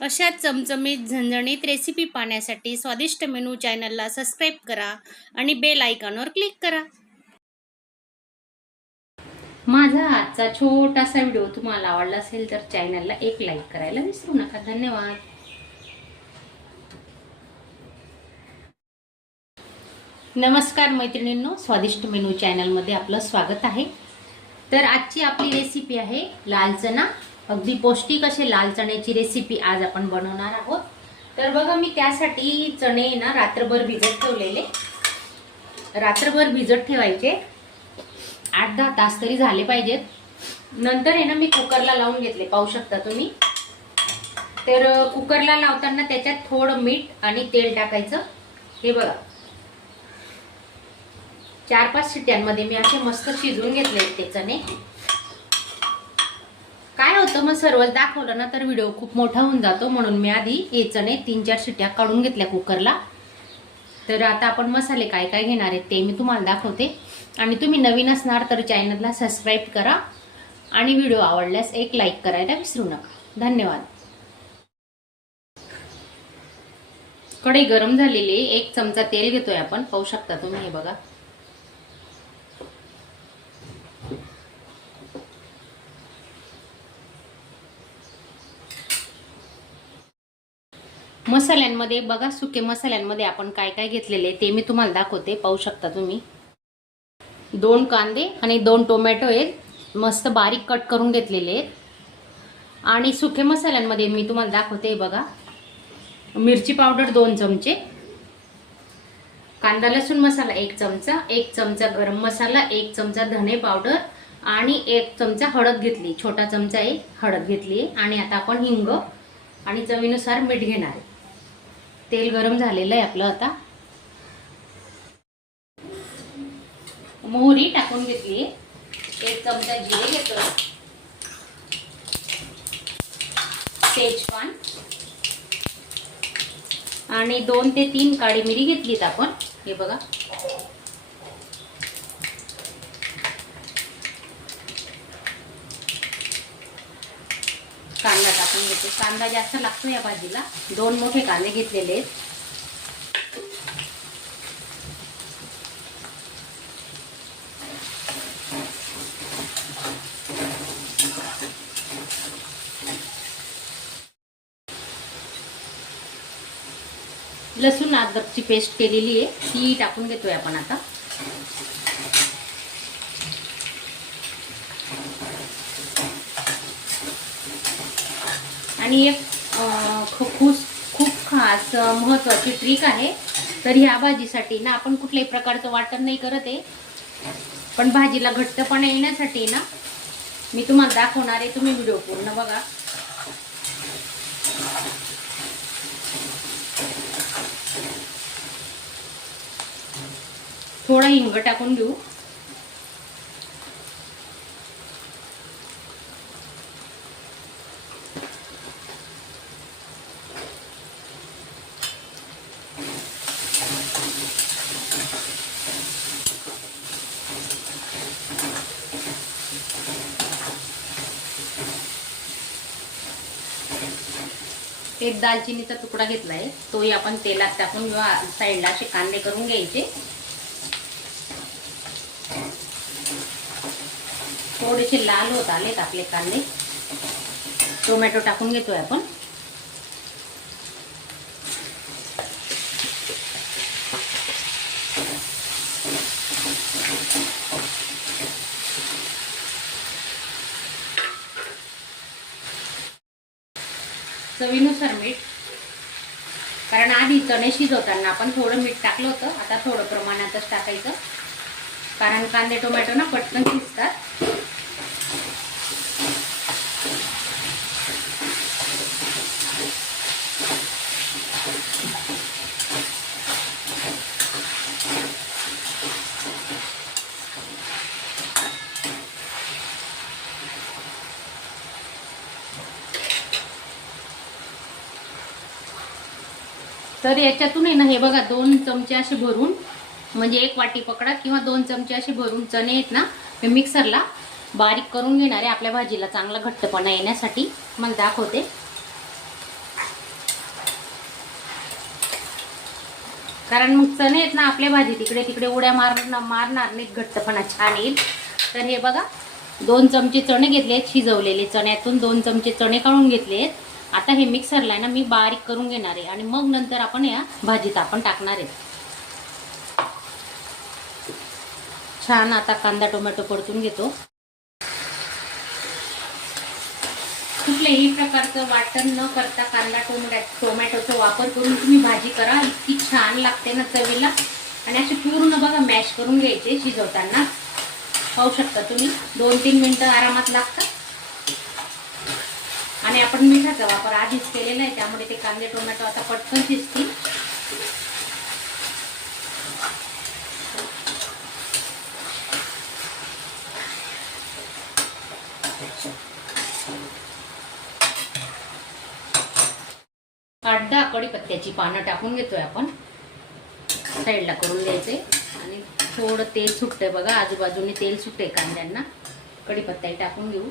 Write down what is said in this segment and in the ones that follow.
अशा चमचमीत झणझणीत रेसिपी पाहण्यासाठी स्वादिष्ट मेनू चॅनलला सबस्क्राईब करा आणि बेल आयकॉनवर क्लिक करा। माझा आजचा छोटासा व्हिडिओ तुम्हाला आवडला असेल तर चॅनलला एक लाईक करायला विसरू नका। धन्यवाद। नमस्कार मैत्रिणींनो, स्वादिष्ट मेनू चॅनलमध्ये आपलं स्वागत आहे। तर आजची आपली रेसिपी आहे लाल चना। अगदी पौष्टिक असे लाल चण्याची रेसिपी आज आपण बनवणार आहोत। तर बघा, मी त्यासाठी चणे ना रात्रभर भिजत ठेवलेले। रात्रभर भिजत ठेवायचे, 8-10 तास तरी झाले पाहिजेत। नंतर आहे ना मी कुकरला लावून घेतले, पाहू शकता तुम्ही। तर कुकरला लावताना त्याच्यात थोडं मीठ आणि तेल टाकायचं। हे बघा, 4-5 शिट्यांमध्ये मी असे मस्त शिजवून घेतले ते चणे। काय होतं, मग सर्वच दाखवलं ना तर व्हिडिओ खूप मोठा होऊन जातो, म्हणून मी आधी हे चणे 3-4 शिट्ट्या काढून घेतल्या कुकरला। तर आता आपण मसाले काय काय घेणार आहेत ते मी तुम्हाला दाखवते। आणि तुम्ही नवीन असणार तर चॅनलला सबस्क्राईब करा आणि व्हिडिओ आवडल्यास एक लाईक करायला विसरू नका। धन्यवाद। कढई गरम झालेली, 1 चमचा तेल घेतोय आपण, पाहू शकता तुम्ही। हे बघा, मसाल्यांमध्ये बघा, सुके मसाल्यांमध्ये आपण काय काय घेतलेले ते मी तुम्हाला दाखवते, पाहू शकता तुम्ही। 2 कांदे आणि 2 टोमॅटो आहेत, मस्त बारीक कट करून घेतलेले आहेत। आणि सुके मसाल्यांमध्ये मी तुम्हाला दाखवते, बघा, मिरची पावडर 2 चमचे, कांदा लसूण मसाला 1 चमचा, 1 चमचा गरम मसाला, 1 चमचा धने पावडर आणि 1 चमचा हळद घेतली, छोटा चमचा आहे हळद घेतली। आणि आता आपण हिंग आणि चवीनुसार मीठ घेणार आहे। तेल गरम झालेलं आहे आपलं। आता मोहरी टाकून घेतली, 1 चमचा जिरे घेतलं, तेजपान आणि 2 ते 3 काळी मिरी घेतलीत आपण। हे बघा, कांदा टाकून घेते। कांदा जास्त लागतो या भाजीला, 2 मोठे कांदे घेतलेले आहेत। लसूण अद्रकची पेस्ट केलेली आहे, ती टाकून घेतोय आपण आता। आणि एक खूप खास महत्त्वाची ट्रिक आहे। तर ह्या भाजीसाठी ना आपण कुठल्याही प्रकारचं वाटण नाही करत आहे, पण भाजीला घट्टपणा येण्यासाठी ना मी तुम्हाला दाखवणार आहे, तुम्ही व्हिडिओ पूर्ण बघा। थोडा हिंग टाकून घेऊ, एक दालचिनीचा तुकडा घेतलाय, तोही आपण तेलात टाकून साईडला असे कांदे करून घ्यायचे। थोडेसे लाल होत आलेत आपले कांदे। टोमॅटो टाकून घेतोय आपण। चवीनुसार मीठ, कारण आधी चणे शिजवताना आपण थोडं मीठ टाकलं होतं, आता थोडं प्रमाणातच टाकायचं, कारण कांदे टोमॅटो ना पटकन शिजतात। तर याच्यातून आहे ना, हे बघा, 2 चमचे असे भरून, म्हणजे 1 वाटी पकडा किंवा 2 चमचे असे भरून चणे आहेत ना मी मिक्सरला बारीक करून घेणार आहे, आपल्या भाजीला चांगला घट्टपणा येण्यासाठी। मला दाखवते। कारण मग चणे आहेत ना आपल्या भाजीत इकडे तिकडे उड्या मारणार नाहीत, घट्टपणा छान येईल. तर हे बघा 2 चमचे चणे घेतलेत शिजवलेले, चण्यातून 2 चमचे चणे काढून घेतलेत. आता हे मिक्सरला आहे ना मी बारीक करून घेणार आहे आणि मग नंतर आपण या भाजीत आपण टाकणार आहे. छान आता कांदा टोमॅटो परतून घेतो. कुठल्याही प्रकारचं वाटण न करता कांदा टोमॅटोचा वापर करून तुम्ही भाजी करा, इतकी छान लागते ना चवीला. आणि असे पूर्ण बघा मॅश करून घ्यायचे शिजवताना. पाहू शकता तुम्ही 2-3 मिनिटं आरामात लागतात. आणि आपण मिठाचा वापर आधीच केलेला आहे त्यामुळे ते कांदे टोमॅटो आता पटकन शिजतील. अर्धा कढीपत्त्याची पानं टाकून घेतोय आपण, साईडला करून द्यायचे. आणि थोडं तेल सुटतंय बघा, आजूबाजूने तेल सुटते कांद्यांना. कढीपत्ताही टाकून घेऊ.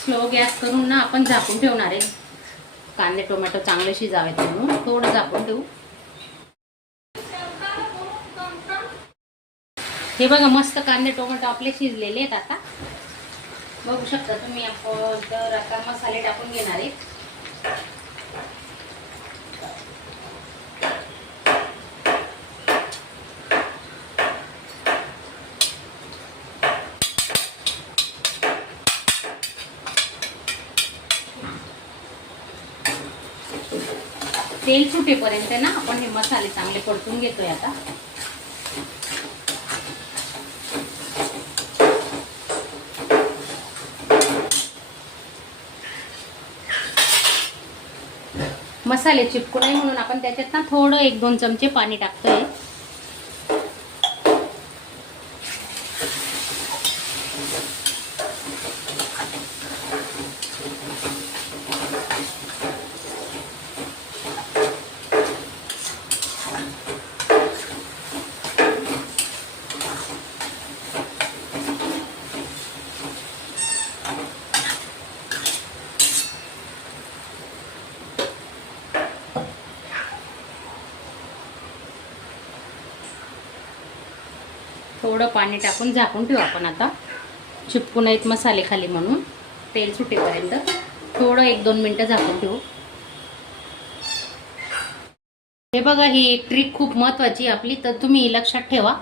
स्लो गॅस करून ना आपण झाकून ठेवणार आहे. कांदे टोमॅटो चांगले शिजावेत म्हणून थोडं झाकून ठेवू. हे बघा मस्त कांदे टोमॅटो आपले शिजलेले आहेत. आता बघू शकता तुम्ही. आपण तर आता मसाले टाकून घेणार आहे. तेल सुटेपर्यंत ना आपण हे मसाले चांगले परतून घेतोय. आता मसाले चिपकू नये म्हणून आपण त्याच्यात ना थोडं 1-2 चमचे पाणी टाकतोय. थोडं पाणी टाकून झाकून ठेवू आपण. आता चिपकू नयेत मसाले खाली म्हणून तेल सुटेपर्यंत थोडं 1-2 मिनिटं झाकून ठेवू. हे बघा ही एक ट्रिक खूप महत्त्वाची आपली, तर तुम्ही लक्षात ठेवा.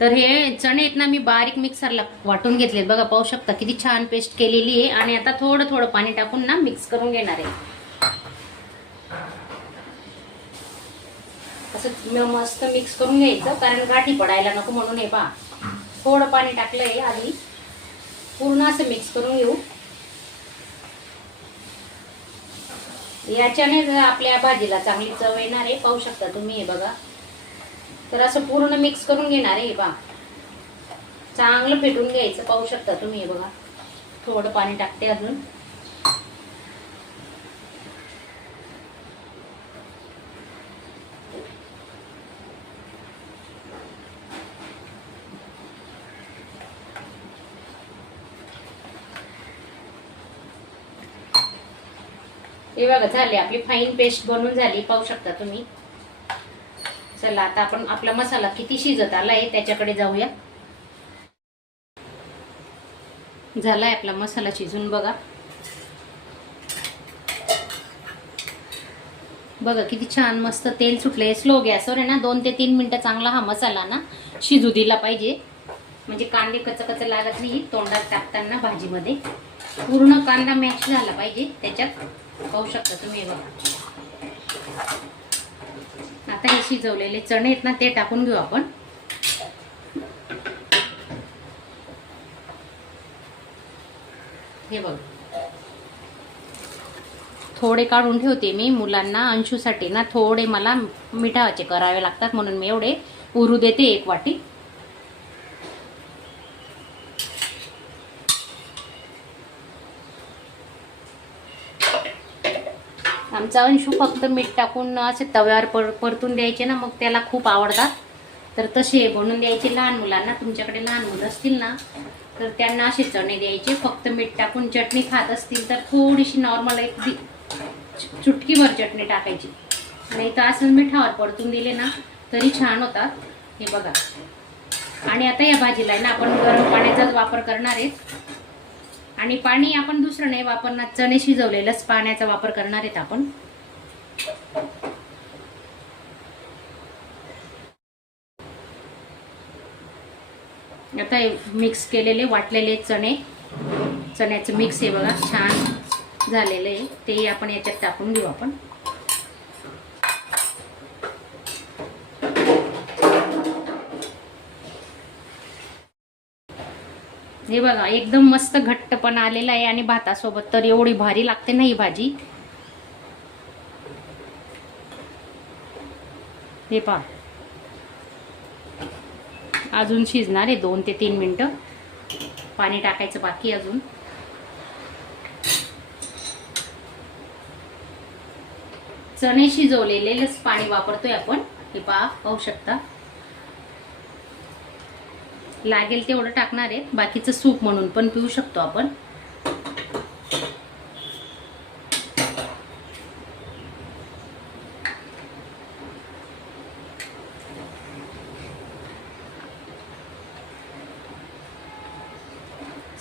तर हे चणे आहेत ना मी बारीक मिक्सरला वाटून घेतलेत बघा. पाहू शकता किती छान पेस्ट केलेली आहे. आणि आता थोडं थोडं पाणी टाकून ना मिक्स करून घेणार आहे. असं मस्त मिक्स करून घ्यायचं, कारण गाठी पडायला नको म्हणून. हे पहा थोडं पाणी टाकलंय आधी. पूर्ण असं मिक्स करून घेऊ. याच्याने आपल्या भाजीला चांगली चव येणार आहे. पाहू शकता तुम्ही. हे बघा तर असं पूर्ण मिक्स करून घेणार आहे. हे पहा चांगलं फेटून घ्यायचं. पाहू शकता तुम्ही. हे बघा थोडं पाणी टाकते अजून. हे बघा झाली आपली फाईन पेस्ट बनवून झाली. पाहू शकता तुम्ही. चला आता आपण आपला मसाला किती शिजत आलाय त्याच्याकडे जाऊया. झालाय आपला मसाला शिजून बघा. बघा किती छान मस्त तेल सुटलंय. स्लो गॅसवर आहे ना 2 ते 3 मिनिटं चांगला हा मसाला ना शिजू दिला पाहिजे. म्हणजे कांदे कच्चा लागत नाही तोंडात टाकताना भाजीमध्ये. पूर्ण कांदा मॅश झाला पाहिजे त्याच्यात. पाहू शकता तुम्ही. बघा आता हे शिजवलेले चणे आहेत ना ते टाकून घेऊ आपण. हे बघ थोडे काढून ठेवते मी मुलांना अंशूसाठी ना. थोडे मला मिठाचे करावे लागतात म्हणून मी एवढे उरू देते 1 वाटी. आमचा अंशू फक्त मीठ टाकून असे तव्यावर परतून द्यायचे ना, मग त्याला खूप आवडतात. तर तसे बनवून द्यायचे लहान मुलांना. तुमच्याकडे लहान मुलं असतील ना तर त्यांना असे चणे द्यायचे, फक्त मीठ टाकून. चटणी खात असतील तर थोडीशी नॉर्मल एक चुटकीभर चटणी टाकायची, नाही तर असं मिठावर परतून दिले ना तरी छान होतात. हे बघा. आणि आता या भाजीला आहे ना आपण गरम पाण्याचाच वापर करणार आहे. आणि पाणी आपण दुसरं नाही वापरणार, चणे शिजवलेलंच पाण्याचा वापर करणार आहेत आपण. आता हे मिक्स केलेले वाटलेले चण्याचं मिक्स आहे बघा, छान झालेलं आहे. ते आपण याच्यात टाकून घेऊ आपण. हे बघा एकदम मस्त घट्टपणा आलेला आहे आणि भातासोबत तर एवढी भारी लागते ना ही भाजी. हे पहा, अजून शिजणार आहे 2 ते 3 मिनिटं. पाणी टाकायचं बाकी अजून. चणे शिजवलेलेच पाणी वापरतोय आपण. हे पहा, पाहू शकता. लागेल तेवढं टाकणार आहे, बाकीचं सूप म्हणून पण पिऊ शकतो आपण.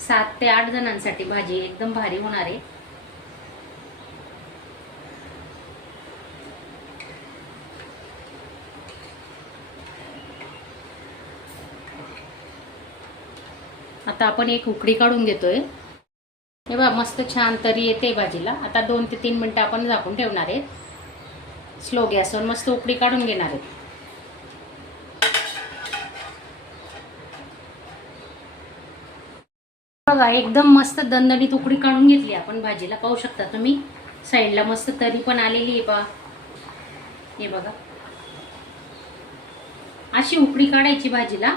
सात ते 8 जणांसाठी भाजी एकदम भारी होणार आहे. आता आपण एक उकडी काढून घेतोय. हे बघा मस्त छान तरी येते भाजीला. आता 2 ते 3 मिनिटं आपण झाकून ठेवणार आहे. स्लो गॅसवर मस्त उकडी काढून घेणार आहे. बघा एकदम मस्त दणदणीत उकडी काढून घेतली आपण भाजीला. पाहू शकता तुम्ही, साईडला मस्त तरी पण आलेली आहे पहा. हे बघा, अशी उकडी काढायची भाजीला.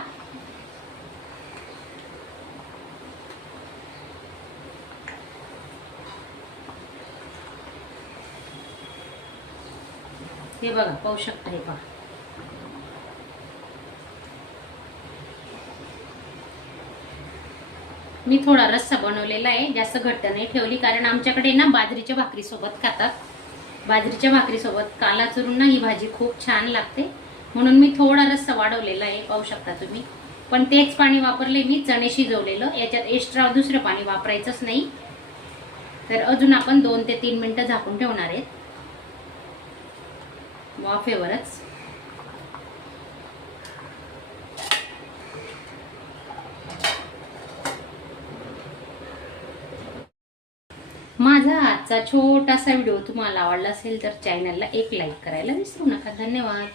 हे बघा, पाहू शकता. हे पहा, मी थोडा रस्सा बनवलेला आहे, जास्त घट्ट नाही ठेवली, कारण आमच्याकडे ना बाजरीच्या भाकरी सोबत खातात. बाजरीच्या भाकरी सोबत काला चुरून ना ही भाजी खूप छान लागते, म्हणून मी थोडा रस्सा वाढवलेला आहे. पाहू शकता तुम्ही. पण तेच पाणी वापरले मी, चणे शिजवलेलं. याच्यात एक्स्ट्रा दुसरं पाणी वापरायचंच नाही. तर अजून आपण 2 ते 3 मिनिटं झाकून ठेवणार आहेत वाफेवरच. माझा आजचा छोटासा व्हिडिओ तुम्हाला आवडला असेल तर चॅनलला एक लाईक करायला विसरू नका. धन्यवाद.